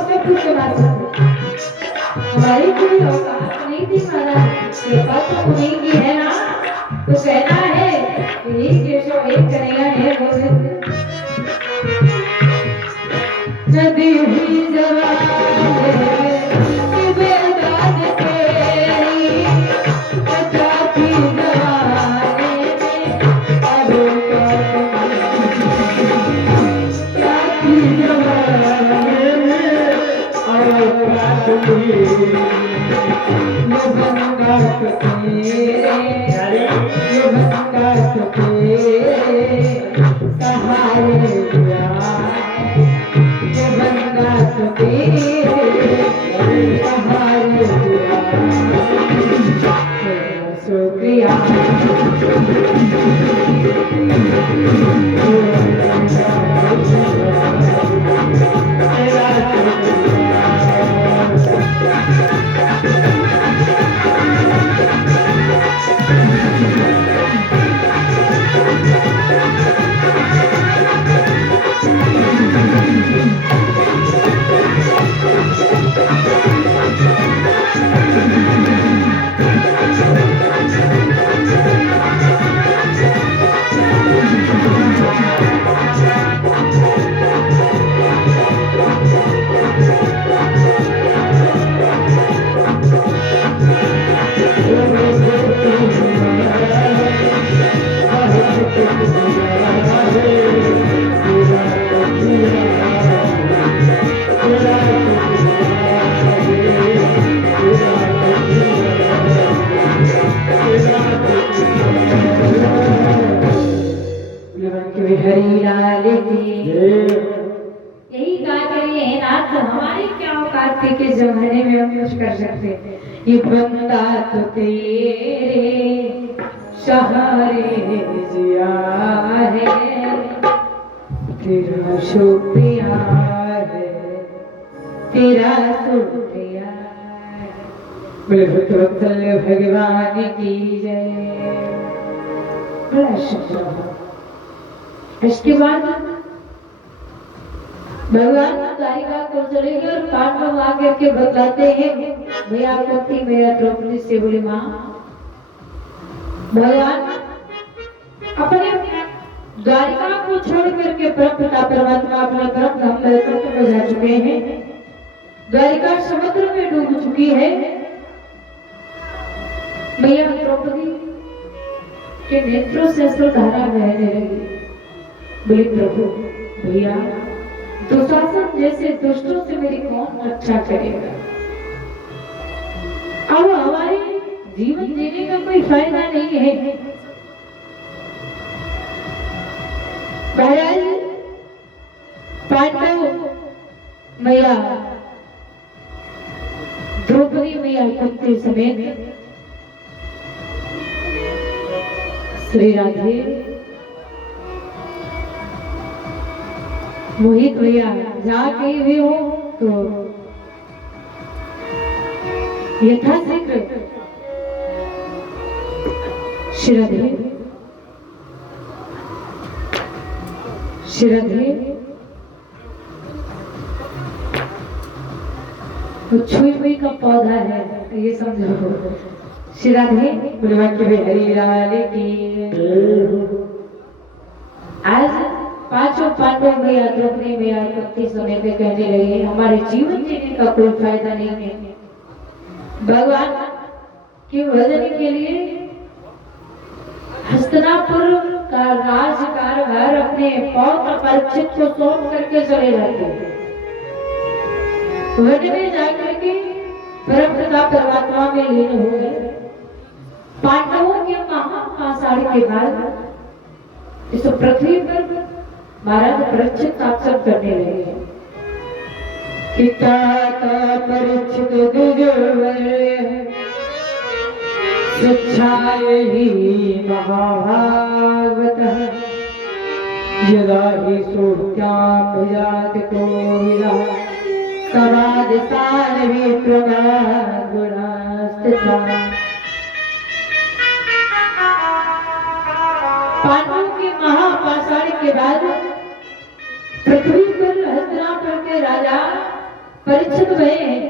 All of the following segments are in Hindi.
सब कुछ के बात करते हमारी कोई औकात नहीं थी महाराज ये बात तो उन्हीं की है ना तो कहना है कि केशव एक करेगा है गोविंद नदी हुई जवान यही कहा करिए है नाथ हमारी क्या औकात थी कि जमाने में हम कुछ कर सकते ये बंदा तो तेरे सहारे जिया है तेरा शुक्रिया है तेरा शुक्रिया बिल्कुल भगवान की जय बड़ा शुक्र इसके बाद भगवान द्वारिका को चलेंगे और पांडव आकर के बतलाते हैं भैया कुंती मेरा द्रौपदी से बोली माँ भगवान अपने द्वारिका को छोड़ करके परमपिता परमात्मा अपने परम धाम वैकुंठ में जा चुके हैं द्वारिका समुद्र में डूब चुकी है भैया द्रौपदी के नेत्रों से अश्रुधारा बहने लगी बोली प्रभु भैया दुशासन जैसे दुष्टों से मेरी कौन रक्षा करेगा अब हमारे जीवन जीने का कोई फायदा नहीं है महाराज पांडव मैया द्रौपदी मैया कुंती समेत श्री राधे मोहित भैया जहाँ कहीं भी हो तो यथाशीघ्र श्रद्धे श्रद्धे छुई हुई का पौधा है ये समझो श्रद्धे ब्रह्मज्ञ हरि लाल की आज पांचों पांडव भैया द्रौपदी भैया कुंती समय पे कहने लगे हमारे जीवन जीने का कोई फायदा नहीं है भगवान के भजन के लिए हस्तिनापुर का राजकारभार अपने पौत्र परीक्षित को सौंप करके चले जाते वन में जाकर के परमपिता परमात्मा में लीन हो गए पांडवों के महापाषाण के बाद इस पृथ्वी पर महाराज परीक्षित साक्षर करने लगे परीक्षित शिक्षा ही महाभागवत यदा ही सोत्याभ्यात को मिला समाधितान भी गुणास्थिता पांडवों के महापाषाण के बाद पृथ्वी पर हस्तिनापुर के राजा परीक्षित भय हैं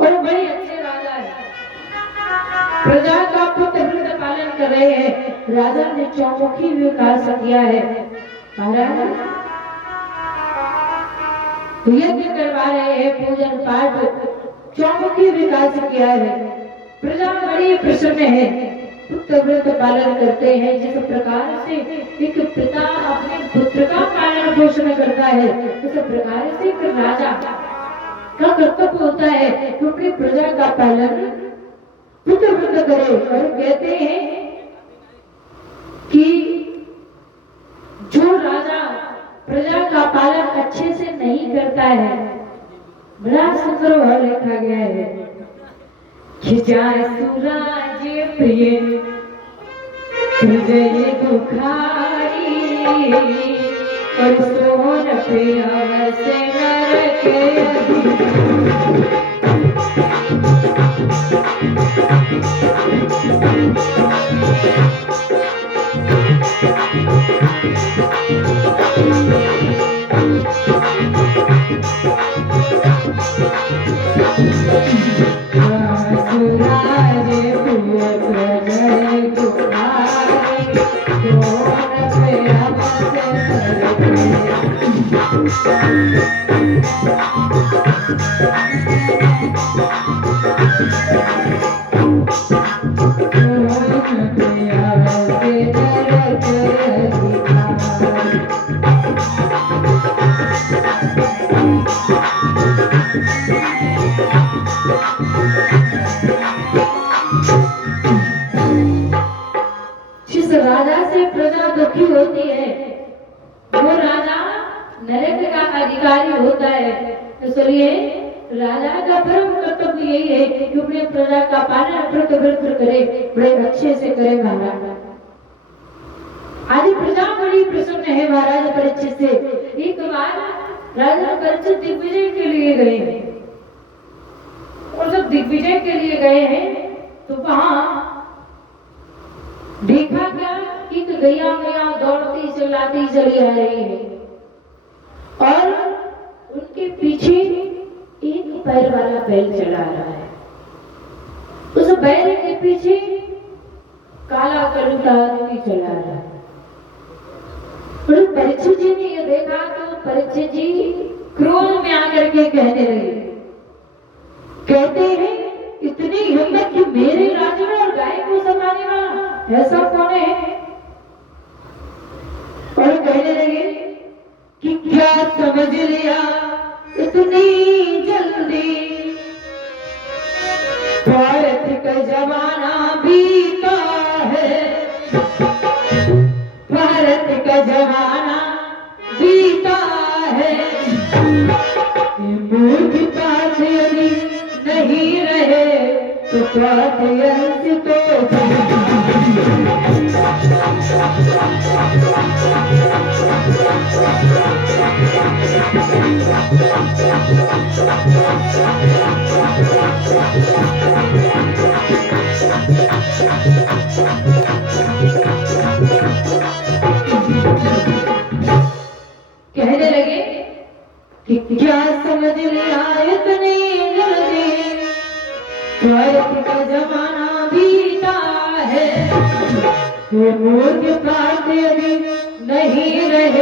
और बड़े अच्छे राजा है, प्रजा का पुत्र व्रत पालन कर रहे हैं। राजा ने चौमुखी विकास किया है, महाराज यज्ञ करवा रहे हैं, पूजन पाठ चौमुखी विकास किया है। प्रजा बड़ी प्रसन्न है, पुत्र व्रत पालन करते हैं। जिस प्रकार से एक पिता अपने पुत्र का पालन पोषण करता है, उस प्रकार से एक राजा का कर्तव्य होता है कि अपनी प्रजा का पालन पुत्र व्रत करे। और कहते हैं कि जो राजा प्रजा का पालन अच्छे से नहीं करता है, बड़ा सुंदर भाव लिखा गया है कि जाए सूरज प्रिय हृदय दुखारी और सोन प्रिय से नरक जिस राजा से प्रजा दुखी होती है, वो राजा नरक का अधिकारी होता है। इसलिए राजा का परम कर्तव्य यही है कि अपने प्रजा का पालन व्रत करे, बड़े अच्छे से करे। महाराज आज प्रजा बड़ी प्रसन्न है महाराज परीक्षित से। एक बार राजा परीक्षित दिग्विजय के लिए गए हैं, और जब दिग्विजय के लिए गए हैं तो वहां देखा क्या, एक गैया दौड़ती चिल्लाती चली आ रही है, और उनके पीछे एक पैर वाला बैल चला रहा है। उस बैल के पीछे काला कलूटा आदमी चला रहा है। और परीक्षित जी ने यह देखा तो परीक्षित जी क्रोध में आकर के कहने लगे, कहते हैं इतनी हिम्मत कि मेरे राज्य में और गाय को समाने वाला ऐसा कौन है। और कहने लगे कि क्या समझ लिया इतनी जल्दी, भारत का जमाना बीता है, भारत का जमाना बीता है, मूर्ख पास यदि नहीं रहे तो कहने लगे कि क्या समझ लिया इतनी जल्दी, भारत का जमाना बीता है, मूर्ख